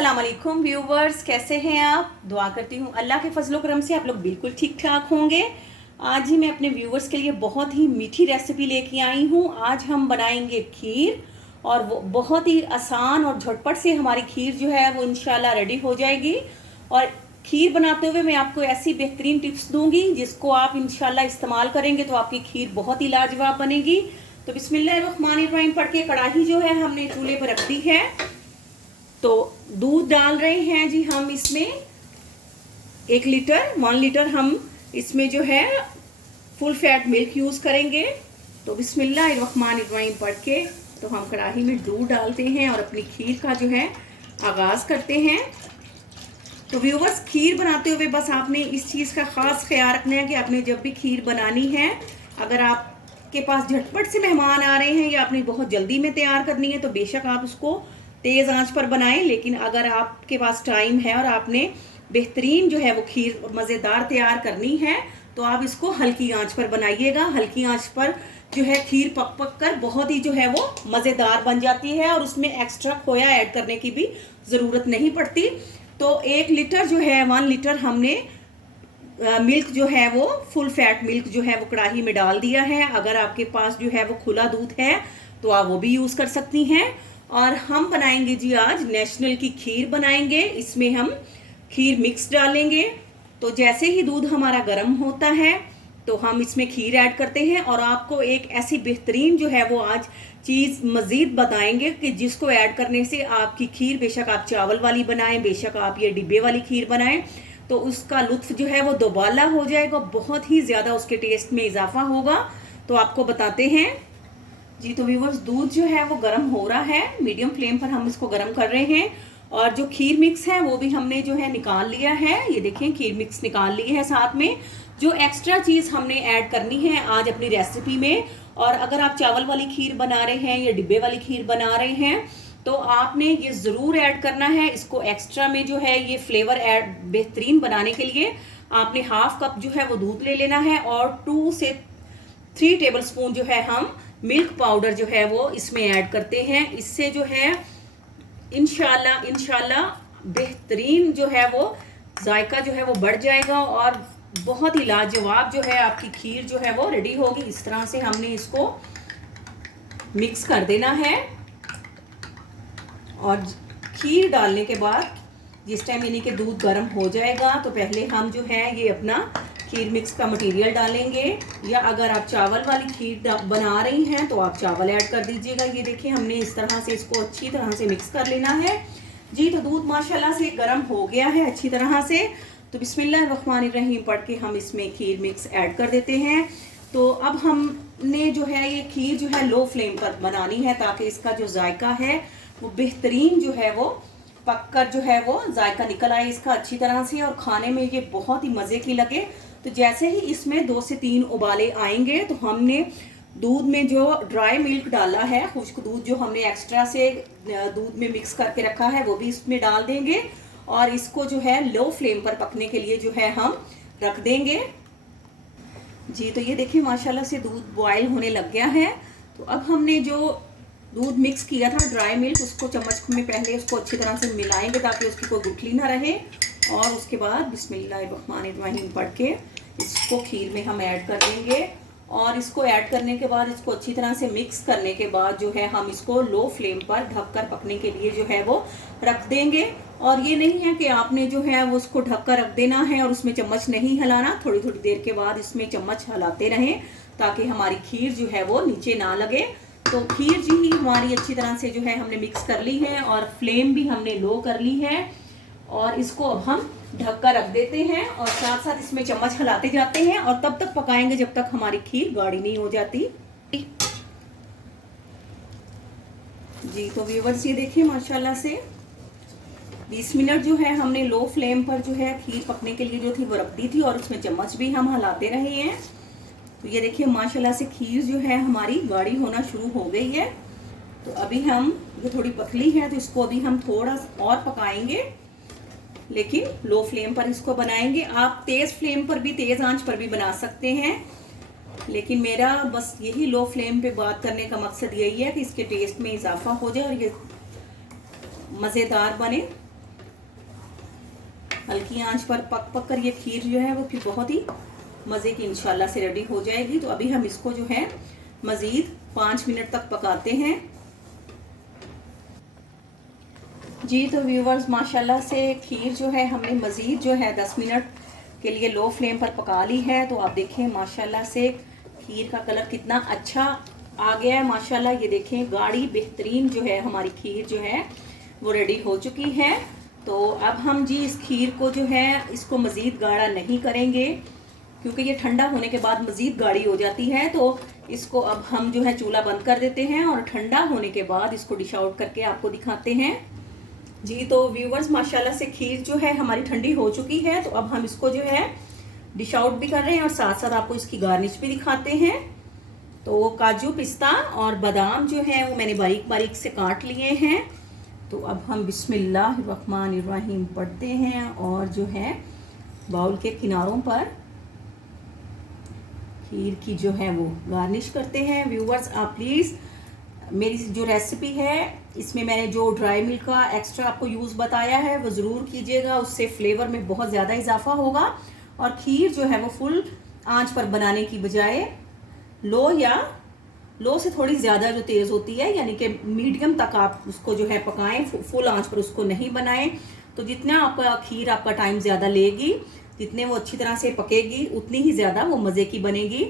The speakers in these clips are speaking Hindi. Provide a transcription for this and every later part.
अस्सलाम वालेकुम व्यूवर्स, कैसे हैं आप। दुआ करती हूँ अल्लाह के फजलो करम से आप लोग बिल्कुल ठीक ठाक होंगे। आज ही मैं अपने व्यूवर्स के लिए बहुत ही मीठी रेसिपी लेके आई हूँ। आज हम बनाएंगे खीर और वो बहुत ही आसान और झटपट से हमारी खीर जो है वो इंशाल्लाह रेडी हो जाएगी। और खीर बनाते हुए मैं आपको ऐसी बेहतरीन टिप्स दूंगी जिसको आप इंशाल्लाह इस्तेमाल करेंगे तो आपकी खीर बहुत ही लाजवाब बनेगी। तो बिस्मिल्लाहिर्रहमानिर्रहीम पढ़ के कढ़ाई जो है हमने चूल्हे पर रख दी है। तो दूध डाल रहे हैं जी हम इसमें 1 लीटर हम इसमें जो है फुल फैट मिल्क यूज करेंगे। तो बिस्मिल्लाहिर्रहमानिर्रहीम पढ़ के तो हम कढ़ाई में दूध डालते हैं और अपनी खीर का जो है आगाज करते हैं। तो व्यूवर्स, खीर बनाते हुए बस आपने इस चीज़ का खास ख्याल रखना है कि आपने जब भी खीर बनानी है, अगर आपके पास झटपट से मेहमान आ रहे हैं या आपने बहुत जल्दी में तैयार करनी है तो बेशक आप उसको तेज आंच पर बनाएं। लेकिन अगर आपके पास टाइम है और आपने बेहतरीन जो है वो खीर मज़ेदार तैयार करनी है तो आप इसको हल्की आंच पर बनाइएगा। हल्की आंच पर जो है खीर पक पक कर बहुत ही जो है वो मज़ेदार बन जाती है और उसमें एक्स्ट्रा खोया ऐड करने की भी ज़रूरत नहीं पड़ती। तो 1 लीटर जो है 1 लीटर हमने मिल्क जो है वो फुल फैट मिल्क जो है वो कढ़ाई में डाल दिया है। अगर आपके पास जो है वो खुला दूध है तो आप वो भी यूज़ कर सकती हैं। और हम बनाएंगे जी आज नेशनल की खीर बनाएंगे। इसमें हम खीर मिक्स डालेंगे। तो जैसे ही दूध हमारा गर्म होता है तो हम इसमें खीर ऐड करते हैं और आपको एक ऐसी बेहतरीन जो है वो आज चीज़ मज़ीद बताएंगे कि जिसको ऐड करने से आपकी खीर, बेशक आप चावल वाली बनाएं, बेशक आप ये डिब्बे वाली खीर बनाएं, तो उसका लुत्फ जो है वो दोबाला हो जाएगा, बहुत ही ज़्यादा उसके टेस्ट में इजाफा होगा। तो आपको बताते हैं जी। तो व्यूवर्स, दूध जो है वो गर्म हो रहा है, मीडियम फ्लेम पर हम इसको गर्म कर रहे हैं। और जो खीर मिक्स है वो भी हमने जो है निकाल लिया है। ये देखें, खीर मिक्स निकाल ली है। साथ में जो एक्स्ट्रा चीज़ हमने ऐड करनी है आज अपनी रेसिपी में, और अगर आप चावल वाली खीर बना रहे हैं या डिब्बे वाली खीर बना रहे हैं तो आपने ये ज़रूर ऐड करना है इसको। एक्स्ट्रा में जो है ये फ्लेवर ऐड बेहतरीन बनाने के लिए आपने हाफ कप जो है वो दूध ले लेना है और 2 से 3 टेबल स्पून जो है हम मिल्क पाउडर जो है वो इसमें ऐड करते हैं। इससे जो है इंशाल्लाह बेहतरीन जो है वो जायका जो है वो बढ़ जाएगा और बहुत ही लाजवाब जो है आपकी खीर जो है वो रेडी होगी। इस तरह से हमने इसको मिक्स कर देना है। और खीर डालने के बाद जिस टाइम यानी कि दूध गर्म हो जाएगा तो पहले हम जो है ये अपना खीर मिक्स का मटेरियल डालेंगे। या अगर आप चावल वाली खीर बना रही हैं तो आप चावल ऐड कर दीजिएगा। ये देखिए, हमने इस तरह से इसको अच्छी तरह से मिक्स कर लेना है जी। तो दूध माशाल्लाह से गर्म हो गया है अच्छी तरह से। तो बिस्मिल्लाहिर्रहमानिर्रहीम पढ़ के हम इसमें खीर मिक्स ऐड कर देते हैं। तो अब हमने जो है ये खीर जो है लो फ्लेम पर बनानी है ताकि इसका जो जायका है वो बेहतरीन जो है वो पककर जो है वो जायका निकल आए इसका अच्छी तरह से और खाने में ये बहुत ही मज़े की लगे। तो जैसे ही इसमें 2 से 3 उबाले आएंगे तो हमने दूध में जो ड्राई मिल्क डाला है, खुश्क दूध जो हमने एक्स्ट्रा से दूध में मिक्स करके रखा है वो भी इसमें डाल देंगे और इसको जो है लो फ्लेम पर पकने के लिए जो है हम रख देंगे जी। तो ये देखिए, माशाल्लाह से दूध बॉयल होने लग गया है। तो अब हमने जो दूध मिक्स किया था ड्राई मिल्क, उसको चम्मच में पहले उसको अच्छी तरह से मिलाएंगे ताकि उसकी कोई गुठली ना रहे। और उसके बाद बिस्मिल्लाहिर्रहमानिर्रहीम पढ़ के इसको खीर में हम ऐड कर देंगे। और इसको ऐड करने के बाद इसको अच्छी तरह से मिक्स करने के बाद जो है हम इसको लो फ्लेम पर ढककर पकने के लिए जो है वो रख देंगे। और ये नहीं है कि आपने जो है वो उसको ढककर रख देना है और उसमें चम्मच नहीं हिलाना, थोड़ी थोड़ी देर के बाद इसमें चम्मच हिलाते रहें ताकि हमारी खीर जो है वो नीचे ना लगे। तो खीर जी हमारी अच्छी तरह से जो है हमने मिक्स कर ली है और फ्लेम भी हमने लो कर ली है। और इसको अब हम ढककर रख देते हैं और साथ साथ इसमें चम्मच हिलाते जाते हैं और तब तक पकाएंगे जब तक हमारी खीर गाढ़ी नहीं हो जाती जी। तो व्यूवर्स, ये देखिए माशाल्लाह से 20 मिनट जो है हमने लो फ्लेम पर जो है खीर पकने के लिए जो थी वो रख दी थी और उसमें चम्मच भी हम हिलाते रहे हैं। तो ये देखिए माशाल्लाह से खीर जो है हमारी गाढ़ी होना शुरू हो गई है। तो अभी हम जो थोड़ी पतली है तो इसको अभी हम थोड़ा और पकाएंगे, लेकिन लो फ्लेम पर इसको बनाएंगे। आप तेज़ फ्लेम पर भी, तेज़ आंच पर भी बना सकते हैं, लेकिन मेरा बस यही लो फ्लेम पे बात करने का मकसद यही है कि इसके टेस्ट में इजाफा हो जाए और ये मज़ेदार बने। हल्की आंच पर पक पक कर ये खीर जो है वो फिर बहुत ही मज़े की इंशाल्लाह से रेडी हो जाएगी। तो अभी हम इसको जो है मज़ीद 5 मिनट तक पकाते हैं। जी तो व्यूवर्स, माशाल्लाह से खीर जो है हमने मज़ीद जो है 10 मिनट के लिए लो फ्लेम पर पका ली है। तो आप देखें माशाल्लाह से खीर का कलर कितना अच्छा आ गया है। माशाल्लाह ये देखें, गाढ़ी बेहतरीन जो है हमारी खीर जो है वो रेडी हो चुकी है। तो अब हम जी इस खीर को जो है इसको मज़ीद गाढ़ा नहीं करेंगे, क्योंकि ये ठंडा होने के बाद मज़ीद गाढ़ी हो जाती है। तो इसको अब हम जो है चूल्हा बंद कर देते हैं और ठंडा होने के बाद इसको डिश आउट करके आपको दिखाते हैं। जी तो व्यूवर्स, माशाल्लाह से खीर जो है हमारी ठंडी हो चुकी है। तो अब हम इसको जो है डिश आउट भी कर रहे हैं और साथ साथ आपको इसकी गार्निश भी दिखाते हैं। तो काजू, पिस्ता और बादाम जो है वो मैंने बारीक बारीक से काट लिए हैं। तो अब हम बिस्मिल्लाहिर्रहमानिर्रहीम पढ़ते हैं और जो है बाउल के किनारों पर खीर की जो है वो गार्निश करते हैं। व्यूवर्स, आप प्लीज़ मेरी जो रेसिपी है इसमें मैंने जो ड्राई मिल्क का एक्स्ट्रा आपको यूज़ बताया है वो ज़रूर कीजिएगा, उससे फ्लेवर में बहुत ज़्यादा इजाफा होगा। और खीर जो है वो फुल आंच पर बनाने की बजाय लो से थोड़ी ज़्यादा जो तेज़ होती है, यानी कि मीडियम तक आप उसको जो है पकाएं, फुल आंच पर उसको नहीं बनाएं। तो जितना आपका खीर आपका टाइम ज़्यादा लेगी, जितने वो अच्छी तरह से पकेगी, उतनी ही ज़्यादा वो मज़े की बनेगी।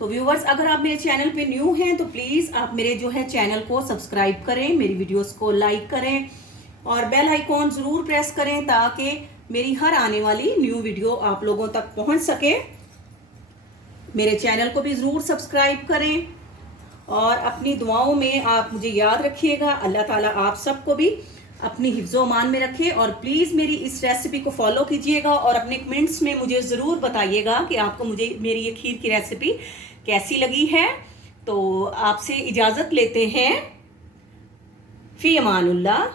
तो व्यूवर्स, अगर आप मेरे चैनल पे न्यू हैं तो प्लीज़ आप मेरे जो है चैनल को सब्सक्राइब करें, मेरी वीडियोस को लाइक करें और बेल आइकॉन ज़रूर प्रेस करें ताकि मेरी हर आने वाली न्यू वीडियो आप लोगों तक पहुंच सके। मेरे चैनल को भी ज़रूर सब्सक्राइब करें और अपनी दुआओं में आप मुझे याद रखिएगा। अल्लाह ताला आप सबको भी अपनी हिफ्ज़ो अमान में रखे। और प्लीज़ मेरी इस रेसिपी को फॉलो कीजिएगा और अपने कमेंट्स में मुझे ज़रूर बताइएगा कि आपको मेरी ये खीर की रेसिपी कैसी लगी है। तो आपसे इजाज़त लेते हैं। फ़ी अमानुल्लाह।